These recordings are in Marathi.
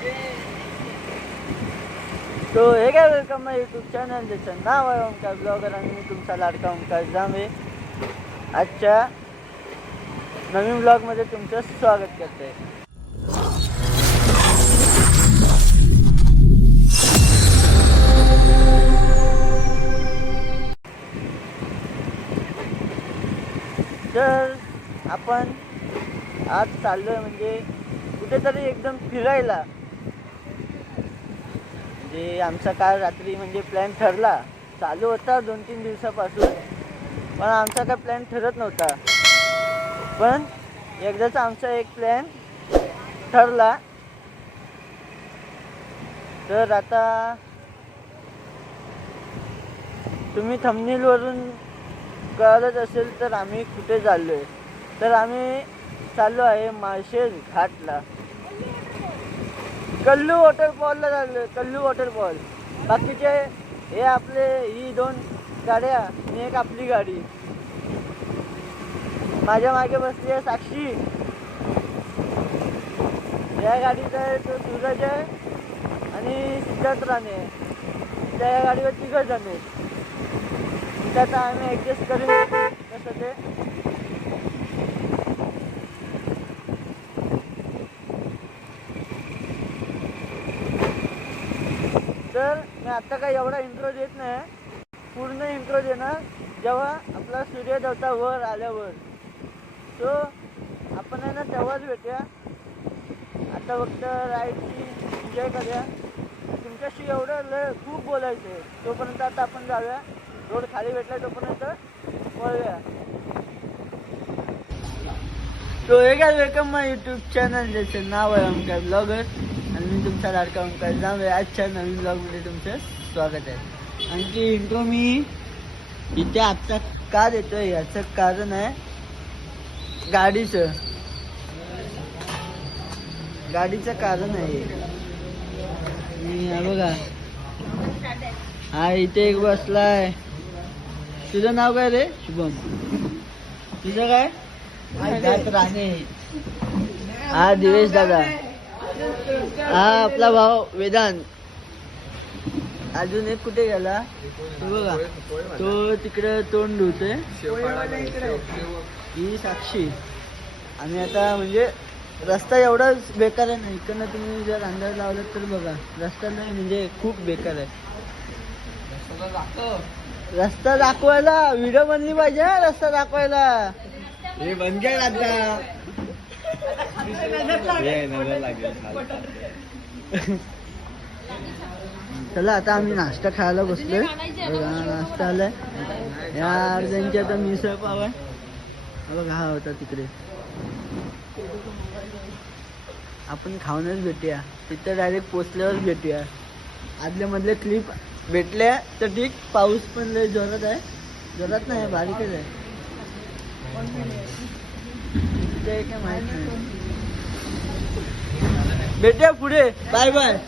तो हे काय वेलकम माय यूट्यूब चॅनल, ज्याचं नाव आहे ओमकार ब्लॉगर आणि मी तुमचा लाडका ओमकार जांभे. आजच्या नवीन ब्लॉगमध्ये तुमचं स्वागत करते. तर आपण आज चाललोय म्हणजे कुठेतरी एकदम फिरायला. म्हणजे आमचा काल रात्री म्हणजे प्लॅन ठरला, चालू होता 2-3 दिवसापासून, पण आमचा काय प्लॅन ठरत नव्हता. पण एकदाच आमचा एक प्लॅन ठरला. तर आता तुम्ही थंबनेलवरून कळत असेल तर आम्ही कुठे चाललोय. तर आम्ही चाललो आहे माळशेज घाटला, कल्लू वॉटरफॉलला चाललोय. कल्लू वॉटरफॉल. बाकीचे हे आपले ही 2 गाड्या आणि एक आपली गाडी. माझ्या मागे बसली आहे साक्षी. या गाडीचा आहे तो सूरज आहे आणि सिद्धार्थ राणे. त्या गाडीवर 3 जण आहेत. त्यात आम्ही ॲडजस्ट करून कसं ते. तर मी आत्ता काय एवढा इंट्रो देत नाही, पूर्ण इंट्रो देणार जेव्हा आपला सूर्यदेवता वर आल्यावर. सो आपण आहे ना तेव्हाच भेटूया. आता फक्त राईडची एन्जॉय करूया. तुमच्याशी एवढं खूप बोलायचं आहे. तोपर्यंत आता आपण जाऊया. रोड खाली भेटला तोपर्यंत वळूया. तो हे काय वेलकम माय यूट्यूब चॅनल, ज्याचं नाव आहे ओमकार ब्लॉगर आणि मी तुमचा लाडका ओमकार जांभे. आजच्या नवीन ब्लॉगमध्ये तुमचं स्वागत आहे. आणखी इंट्रो मी इथे आत्ता का देतोय याचं कारण आहे गाडीचं कारण आहे. बघा, हा इथे एक बसलाय. तुझं नाव काय रे? शुभम. तुझं काय? राणे. हा दिवेश दादा. हा आपला भाऊ वेदांत. अजून एक कुठे गेला तो बघा, तो तिकडे तोंड धुतोय. ही साक्षी. आणि आता म्हणजे रस्ता एवढाच बेकार आहे ना, इकडनं तुम्ही जर अंदाज लावलात तर बघा, रस्ता नाही म्हणजे खूप बेकार आहे. रस्ता दाखवायला व्हिडिओ बनली पाहिजे. रस्ता दाखवायला हे बंद काय लागला. चला आता आम्ही नाश्ता खायला बसलोय. नाश्ता आलाय. या अर्ध्यांची आता मिसळ पाव आहे बघा. हा होता तिकडे. आपण खाऊनच भेटूया तिथं. डायरेक्ट पोचल्यावर भेटूया. आदल्या मधले क्लिप भेटल्या तर ठीक. पाऊस पण लय जोरात आहे. जोरात नाही, बारीकच आहे. ते काय माहित नाही. भेटूया पुढे. Bye bye.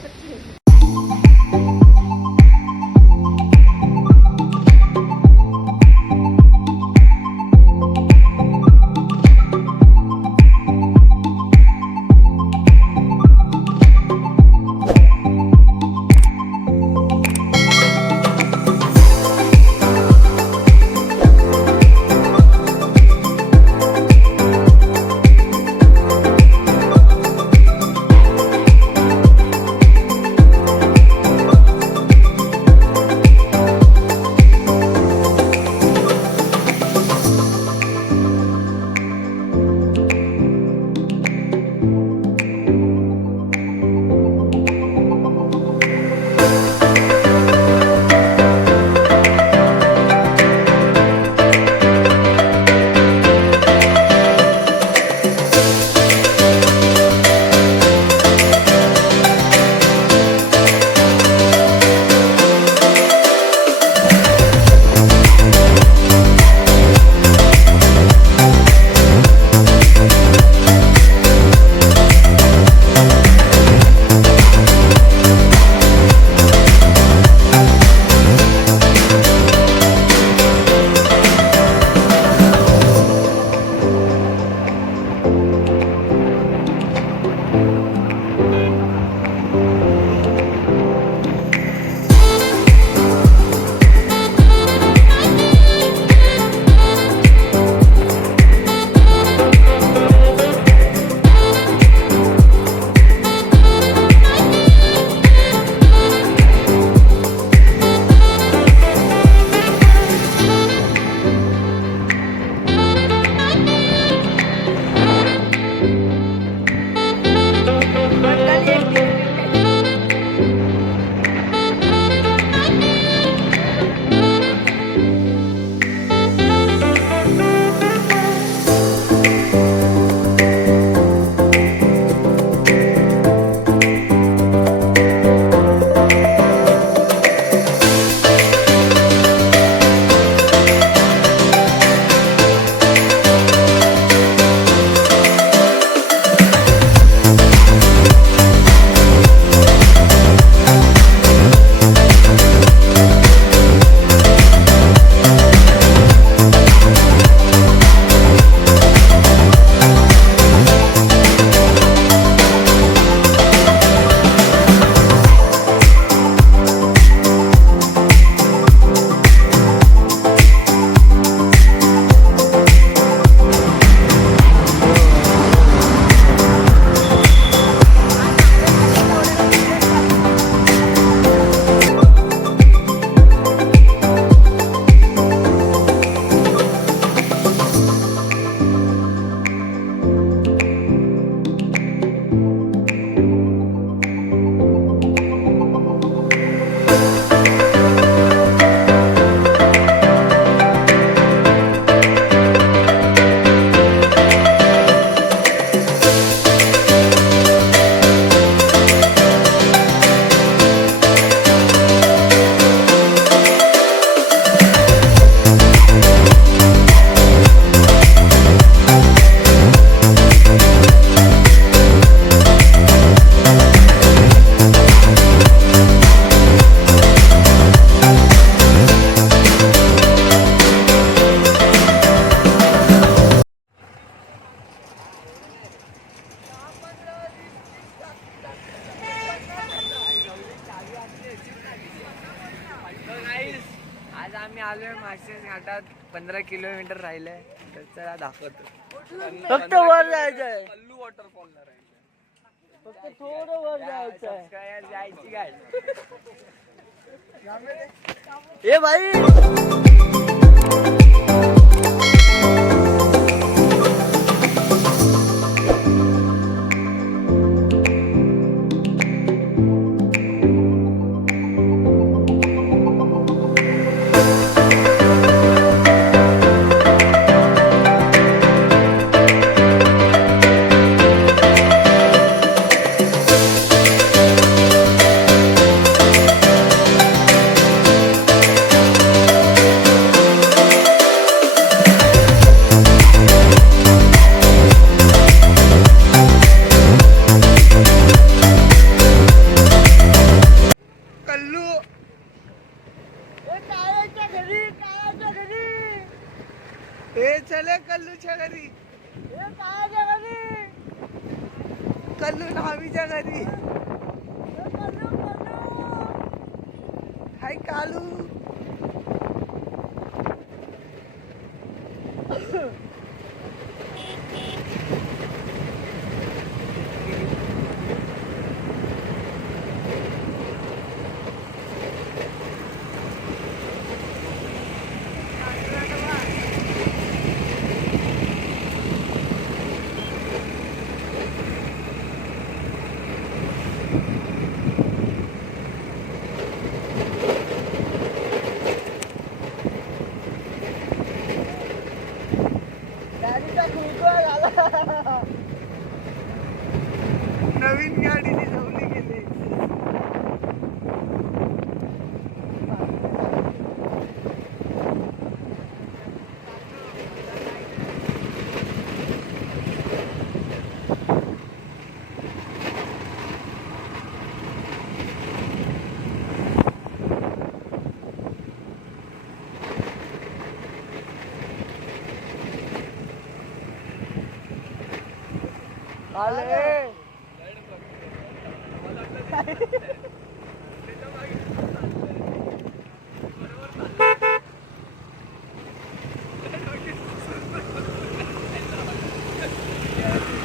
आम्ही आलोय माळशेज घाटात. 15 किलोमीटर राहिलंय तर चला दाखवतो. फक्त वर जायचंय, कल्लू वॉटरफॉलला राहिलंय. फक्त थोडं वर जायचंय. जायची गाडी. ए भाई कल्लू काळाच्या घरी, काळाच्या घरी, हे चले कल्लूच्या घरी. काळाच्या घरी, कल्लू न्हावीच्या घरी. हाय कालू. गाडीचा खुळखुळा झाला. नवीन गाडीची जवली गेली. आले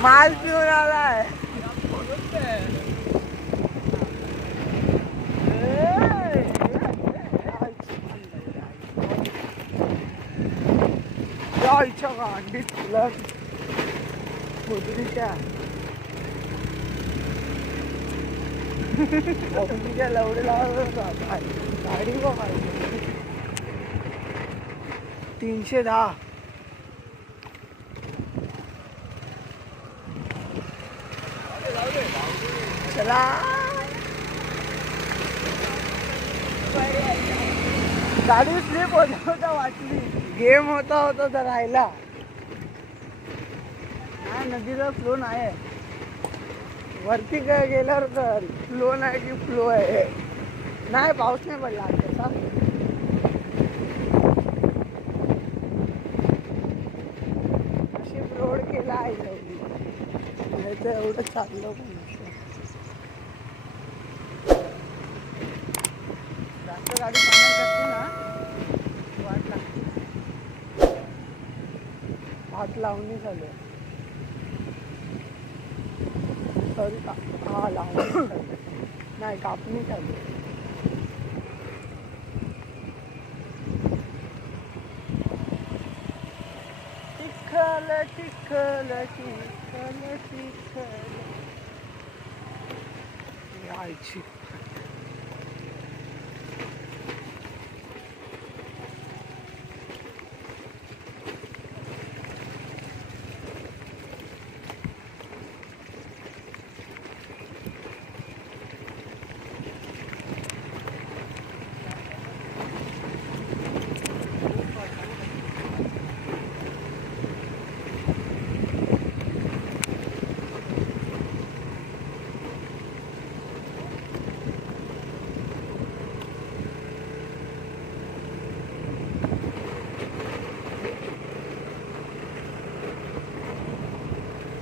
माल पिऊन आलाय. जायच्या गाडीत तुला खुदरीच्या लवडे लावत गाडी बघ 310. चला गाडी स्लिप होता वाटली. गेम होता तर राहिला. हा नदीचा फ्लो नाही. वरती काय गेल्यावर तर फ्लो नाही की फ्लो आहे. नाही पाऊस नाही पडला तसा. नशीब रोड केला आहे. नाही तर एवढं चाललं पण नसतं. जास्त गाडी पाण्यात असते ना वाट लागते. हात लावणी चालू आहे. सॉरी हा लावणी चालू आहे. नाही कापणी चालू आहे. चिखल चिखल चिखल चिखल यायची.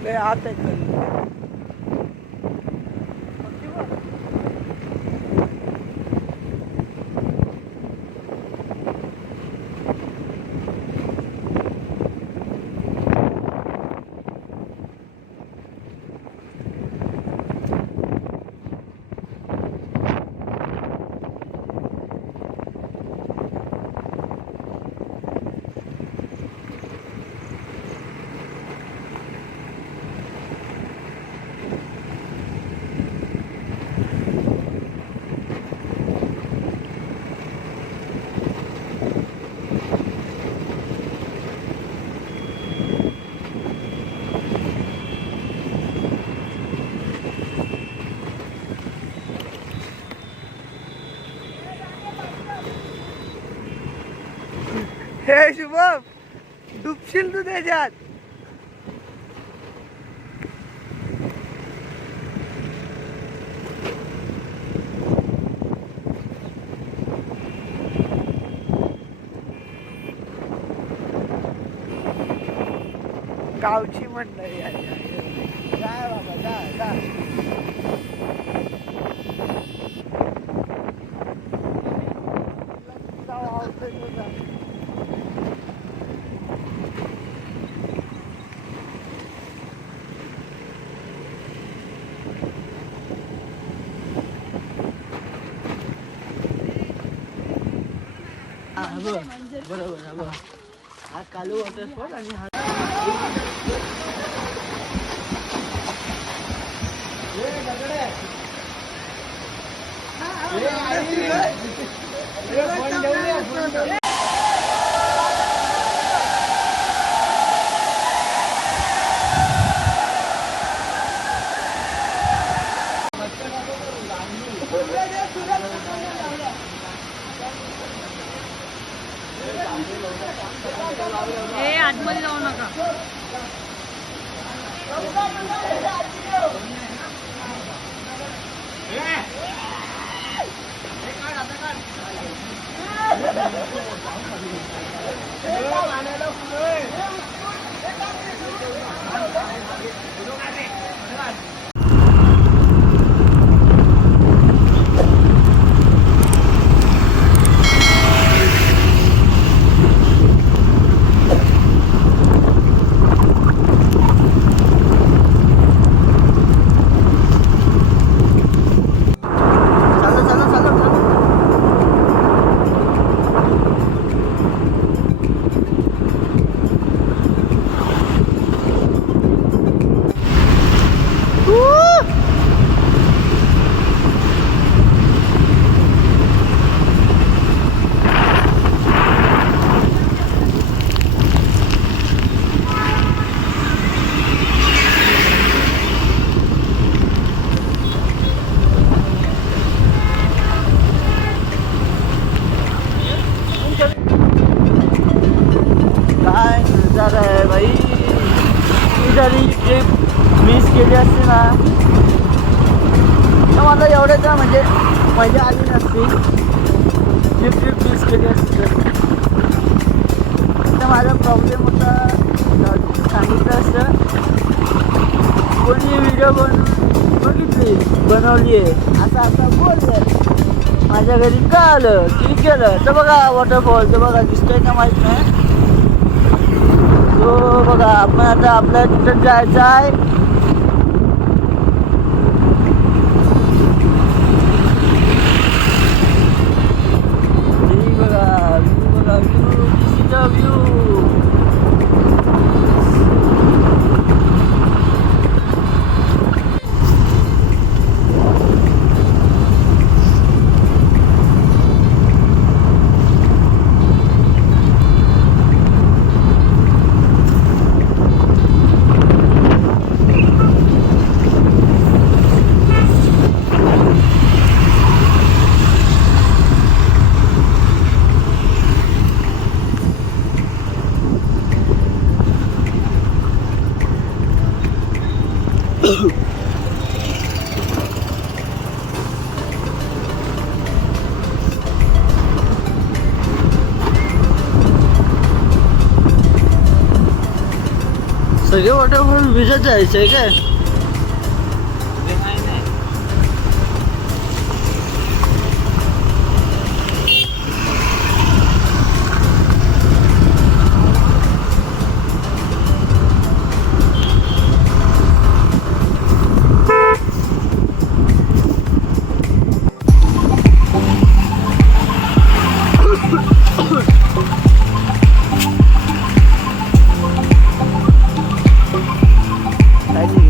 ले आते कल हे शुभम डुबशील तू त्याच्यात. गावची मंडळी आली आहे. जा बाबा जा जा. बरोबर हा कालू वॉटरफॉल आणि हा आतमध्ये जाऊ नका. काय नजारा आहे भाई. ती जरी ट्रिप मिस केली असते ना तर मला एवढ्याच म्हणजे मजा आली नसती. जी ट्रिप मिस केली असती तर माझा प्रॉब्लेम होता. सांगितलं असतं कोणी व्हिडिओ बनवली आहे असं असं बोललं. माझ्या घरी का आलं की केलं तर बघा वॉटरफॉल तर बघा दिसतोय का माहीत नाही. तो बघा आपण आता आपल्या तिथं जायचं आहे. बघा व्ह्यू बघा व्ह्यू सगळे वॉटरफॉल भिजत जायचं आहे काय.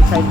साईड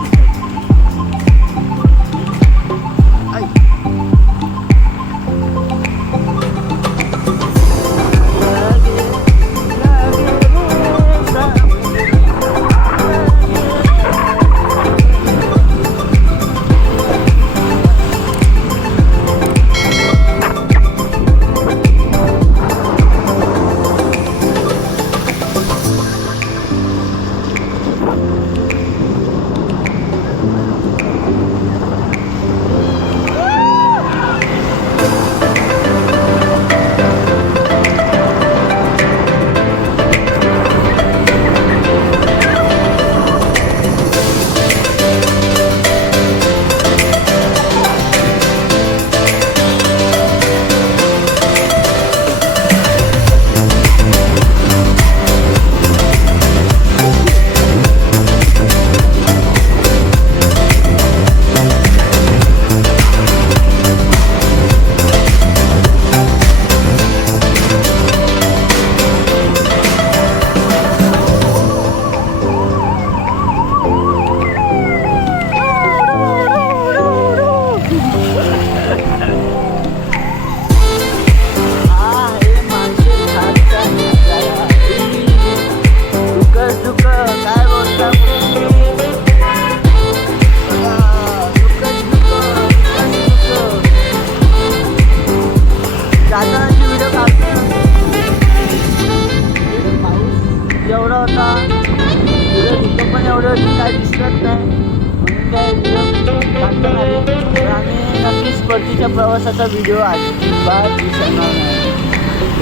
परतीच्या प्रवासाचा व्हिडिओ अजिबात दिसणार नाही.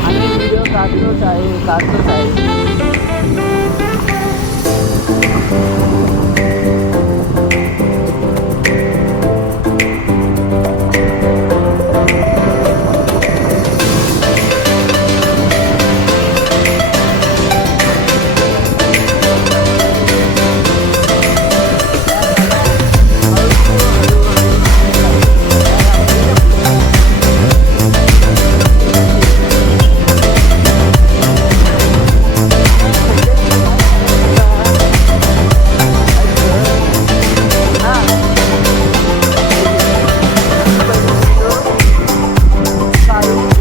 आम्ही व्हिडिओ काढतोच आहे.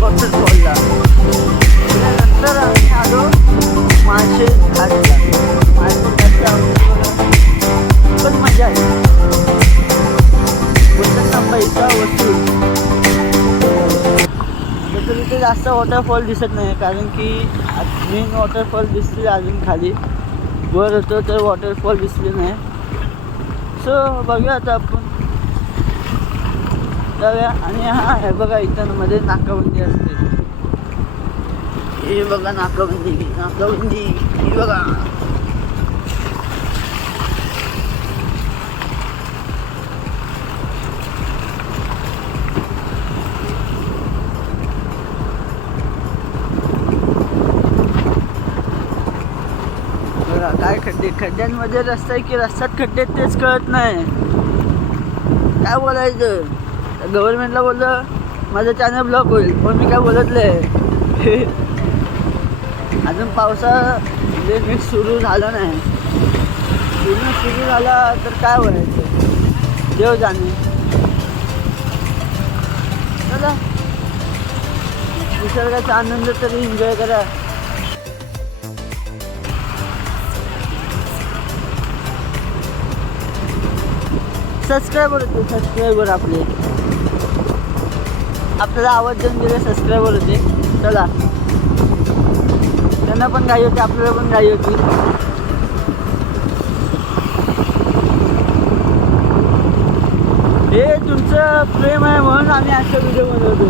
वॉटरफॉलला त्यानंतर आम्ही आलो माळशेज घाटला. माळशेज घाटला पण मजा आहे. पैसा वसूल. तसं तिथे जास्त वॉटरफॉल दिसत नाही कारण की मेन वॉटरफॉल दिसतील अजून खाली. वर होतो तर वॉटरफॉल दिसले नाही. सो बघूया आता आपण जाऊया. आणि हा हे बघा इथं मध्ये नाकाबंदी असते. हे बघा नाकाबंदी ही बघा. बघा काय खड्ड्यांमध्ये रस्ता आहे की रस्त्यात खड्डे तेच कळत नाही. काय बोलायचं. गव्हर्नमेंटला बोललं माझं चॅनल ब्लॉक होईल पण मी काय बोलत नाही. अजून पावसाळा म्हणजे नीट सुरू झालं नाही. पूर्ण सुरू झाला तर काय व्हायचं देव जाणे. चला निसर्गाचा आनंद तरी एन्जॉय करा. सबस्क्रायबर आपल्याला आवाज देऊन दिले सबस्क्रायबर होते. चला त्यांना पण घाई होती आपल्याला पण घाई होती. हे तुमचं प्रेम आहे म्हणून आम्ही असा व्हिडिओ बनवतो.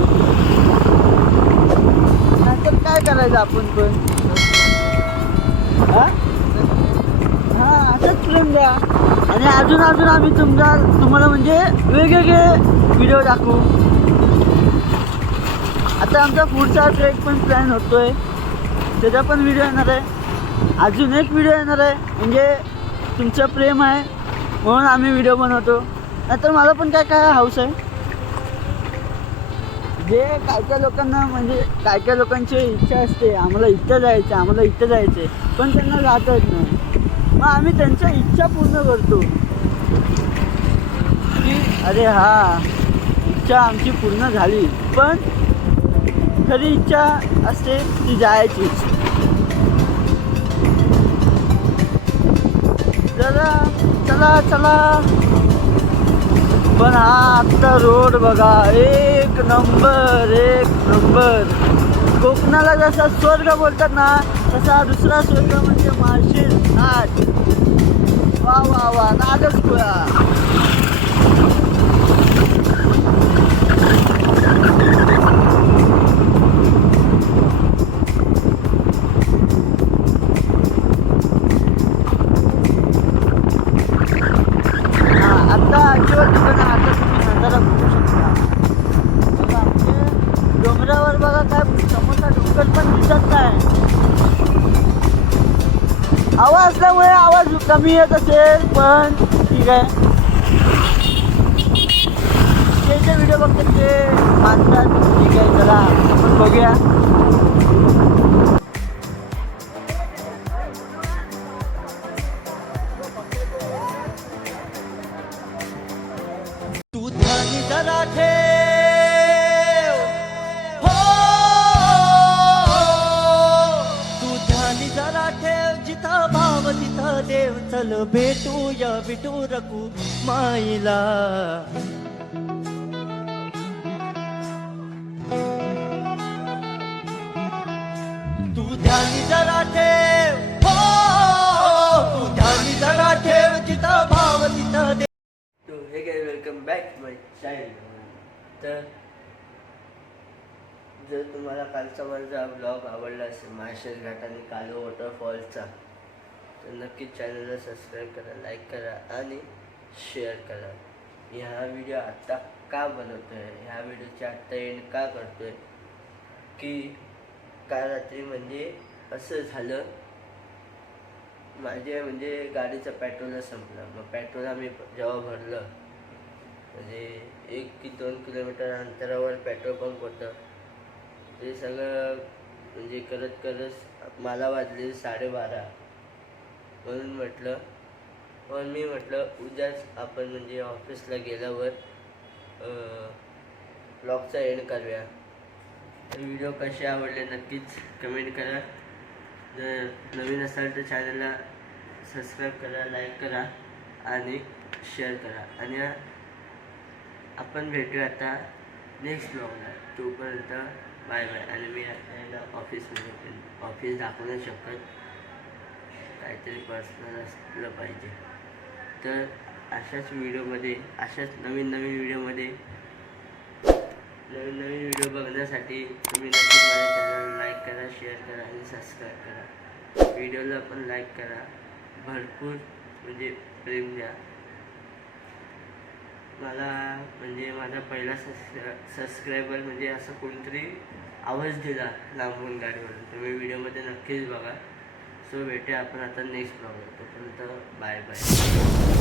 नंतर काय करायचं आपण पण. हां असंच प्रेम द्या. आणि अजून आम्ही तुम्हाला म्हणजे वेगवेगळे व्हिडिओ दाखवू. आता आमचा पुढचा ट्रेक पण प्लॅन होतोय त्याचा पण व्हिडिओ येणार आहे. अजून एक व्हिडिओ येणार आहे. म्हणजे तुमचं प्रेम आहे म्हणून आम्ही व्हिडिओ बनवतो. नाहीतर मला पण काय हाऊस आहे. जे काय लोकांना म्हणजे काय लोकांची इच्छा असते आम्हाला इथं जायचं पण त्यांना जाता येत नाही. मग आम्ही त्यांच्या इच्छा पूर्ण करतो की अरे हा इच्छा आमची पूर्ण झाली. पण खरी इच्छा असते ती जायचीच. चला पण हा आत्ता रोड बघा एक नंबर. कोकणाला जसा स्वर्ग बोलतात ना तसा दुसरा स्वर्ग म्हणजे माळशेज घाट. वा नादच खुळा. आता तुम्ही नजारा बघू शकता. बघा म्हणजे डोंगरावर बघा काय समोरचा डोंगर पण दिसत नाही. आवाज असल्यामुळे आवाज कमी येत असेल पण ठीक आहे. जे व्हिडिओ बघतात ते मानतात ठीक आहे. चला आपण बघूया. देव चल भेटूया विटू रकू माईला. तू ध्यानी जरा ठेव तू ध्यानी जरा ठेव जिथं भाव तिथं देव. हे काय welcome back to my channel. तर जर तुम्हाला कालचा माझा ब्लॉग आवडला असेल माळशेज घाट आणि कालो वॉटरफॉलचा, तर नक्कीच चॅनलला सबस्क्राईब करा, लाईक करा आणि शेअर करा. ह्या व्हिडिओ आत्ता का बनवतो आहे, ह्या व्हिडिओची आत्ता एंड का करतो आहे की काल रात्री म्हणजे असं झालं, माझे म्हणजे गाडीचं पेट्रोलच संपलं. मग पेट्रोल आम्ही जेव्हा भरलं, म्हणजे 1 की 2 किलोमीटर अंतरावर पेट्रोल पंप होतं. ते सगळं म्हणजे करत मला वाजले 12:30. म्हणून मी म्हटलं उद्याच आपण म्हणजे ऑफिसला गेल्यावर ब्लॉगचा एंड करूया. व्हिडिओ कसे आवडले नक्कीच कमेंट करा. जर नवीन असाल तर चॅनलला सबस्क्राईब करा, लाईक करा आणि शेअर करा. आणि आपण भेटूया आता नेक्स्ट ब्लॉगला. तोपर्यंत बाय बाय. आणि मी आता ऑफिसमध्ये ऑफिस दाखवू नाही शकत, काहीतरी पर्सनल असलं पाहिजे. तर अशाच व्हिडिओमध्ये, अशाच नवीन व्हिडिओमध्ये नवीन व्हिडिओ बघण्यासाठी तुम्ही नक्कीच माझ्या चॅनलला लाईक करा, शेअर करा आणि सबस्क्राईब करा. व्हिडिओला पण लाईक करा, भरपूर म्हणजे प्रेम द्या. मला म्हणजे माझा पहिला सबस्क्रायबर म्हणजे असं कोणतरी आवाज दिला लांबून गाडीवरून. तुम्ही व्हिडिओमध्ये नक्कीच बघा. सो भेटूया आपण आता नेक्स्ट ब्लॉगवर. तोपर्यंत बाय बाय.